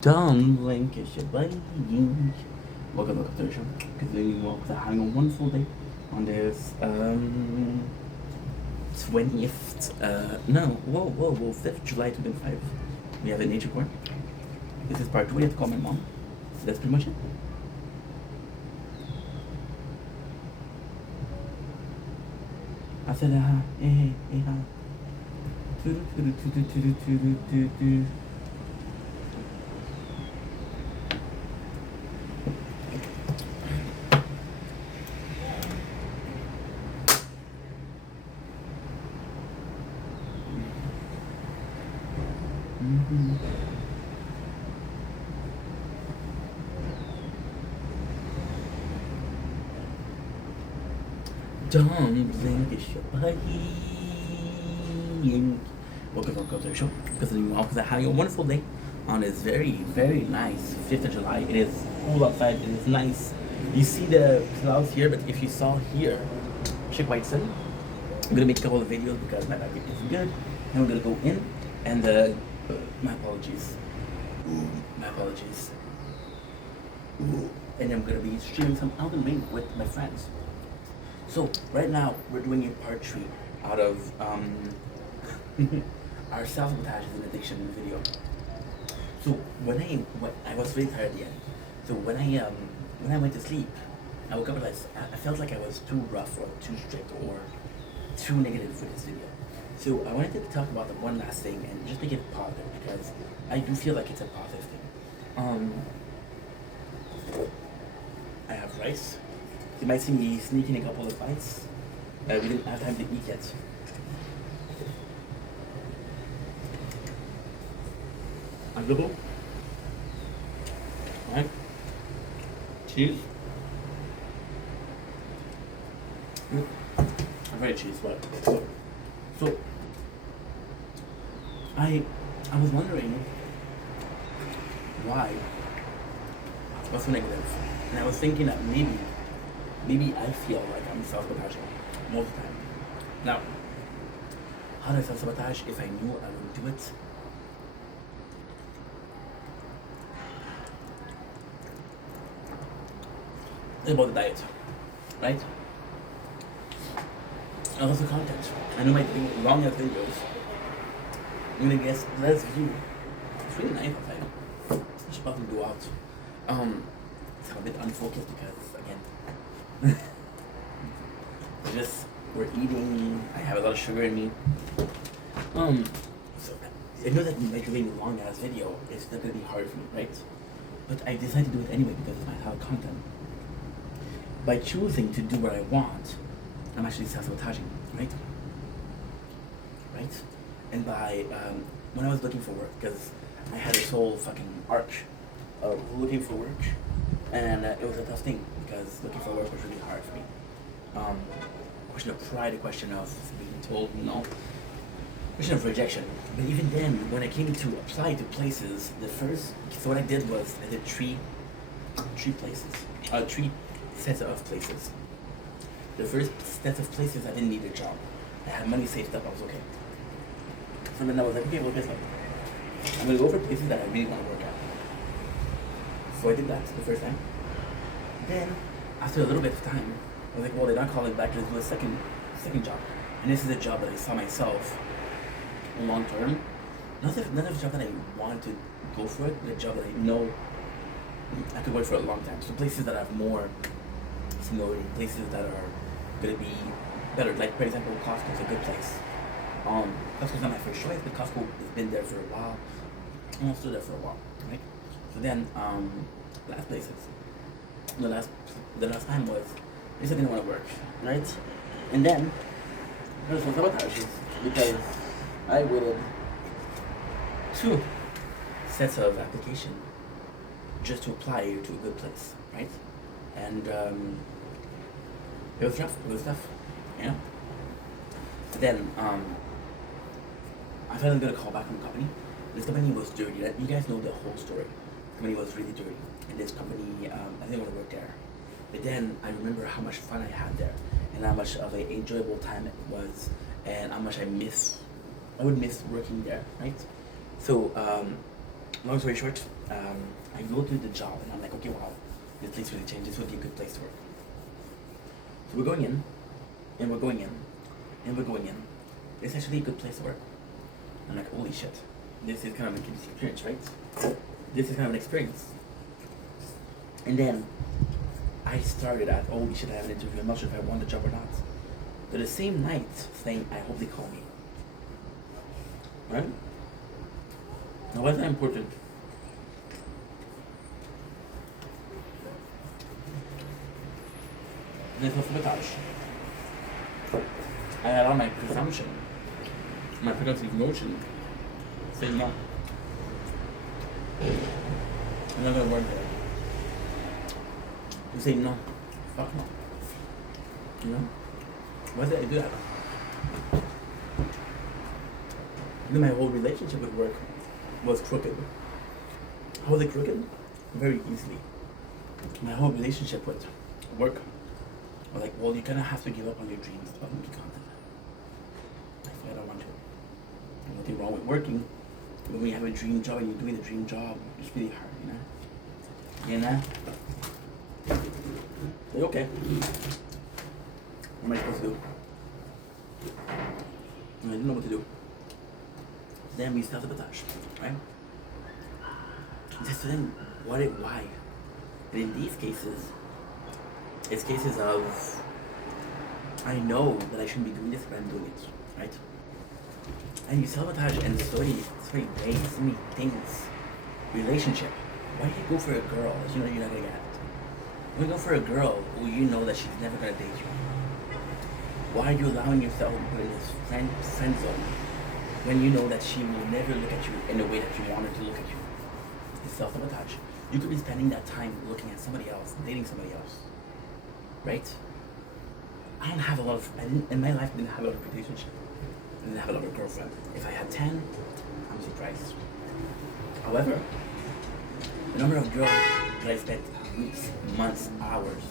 Dumpling, kiss your buddy. Welcome to the show. Continuing walk having a wonderful day on this 20th whoa 5th July 2005. We have a nature corner. This is part 2. I have to call my mom. So that's pretty much it. I said hey hi. Dumpling, kiss your buddy. Welcome to the show. Because you all having a wonderful day on this very nice 5th of July. It is cool outside. It is nice. You see the clouds here, but if you saw here, check White City. I'm gonna make a couple of videos because my background isn't good, and we're gonna go in and my apologies. My apologies. And I'm gonna be streaming some Elden Ring with my friends. So right now we're doing a part 3 out of our self-sabotage is an addiction video. So when I was really tired at the end. So when I went to sleep, I woke up and I felt like I was too rough or too strict or too negative for this video. So I wanted to talk about the one last thing and just make it positive because I do feel like it's a positive thing. I have rice. You might see me sneaking a couple of bites. We didn't have time to eat yet. Unbelievable. Alright. Cheese. I'm very cheese, but so I was wondering why I was so negative. And I was thinking that maybe I feel like I'm self-sabotaging most of the time. Now, how do I self-sabotage if I knew I wouldn't do it? It's about the diet, right? And also content. I know my long ass videos. I'm gonna guess less view. It's really nice outside. I should probably go out. It's a bit unfocused because again we're eating. I have a lot of sugar in me. So I know that making a long ass video is not gonna be hard for me, right? But I decided to do it anyway because it's my style of content. By choosing to do what I want, I'm actually self-sabotaging, right? Right? And by when I was looking for work, because I had this whole fucking arc of looking for work, and it was a tough thing because looking for work was really hard for me. Question of pride, a question of being told no, question of rejection. But even then, when I came to apply to places, so what I did was I did three sets of places. The first set of places I didn't need a job. I had money saved up, I was okay. So then I was like, okay, well guess what? I'm gonna go for places that I really want to work at. So I did that the first time. Then, after a little bit of time, I was like, well, they're not calling back, let's do a second job. And this is a job that I saw myself long term. Not a job that I wanted to go for it, but a job that I know I could work for a long time. So places that have more seniority, places that are gonna be better. Like for example, Costco is a good place. Costco's not my first choice, but Costco has been there for a while. I'm still there for a while, right? So then, last places. The last time was I just didn't want to work, right? And then there was some sabotages because I waited 2 sets of application just to apply to a good place, right? And it was tough, you know? Then I finally got a call back from the company. This company was dirty. You guys know the whole story. The company was really dirty. And this company, I didn't want to work there. But then I remember how much fun I had there and how much of an enjoyable time it was and how much I would miss working there, right? So long story short, I go to the job and I'm like, okay, wow, this place really changed. This would be a good place to work. So we're going in, and we're going in, and we're going in. It's actually a good place to work. I'm like, holy shit, this is kind of an experience, right? This is kind of an experience. And then I started at, holy shit, I have an interview. I'm not sure if I want the job or not. But the same night, saying, I hope they call me. Right? Now, why is that important? This was sabotage. I had all my presumption, my preconceived notion, saying no. I'm not gonna work there. You say no. Fuck no. You know? Why did I do that? Then my whole relationship with work was crooked. How was it crooked? Very easily. My whole relationship with work was like, well, you kind of have to give up on your dreams about making content. I said, I don't want to. There's nothing wrong with working, but when you have a dream job and you're doing the dream job, it's really hard, you know? You know? Like, okay. What am I supposed to do? And I didn't know what to do. Then we self-sabotage, right? Just then, why? And in these cases, it's cases of, I know that I shouldn't be doing this, but I'm doing it, right? And you sabotage in so many ways, so many things. Relationship. Why do you go for a girl that you know you're not gonna get? Why go for a girl who you know that she's never gonna date you? Why are you allowing yourself to put in this friend zone when you know that she will never look at you in the way that you want her to look at you? It's self-sabotage. You could be spending that time looking at somebody else, dating somebody else, right? I don't have a lot of, in my life I didn't have a lot of relationship. I didn't have a lot of girlfriend. If I had 10, I'm surprised. However, the number of girls that I spent weeks, months, hours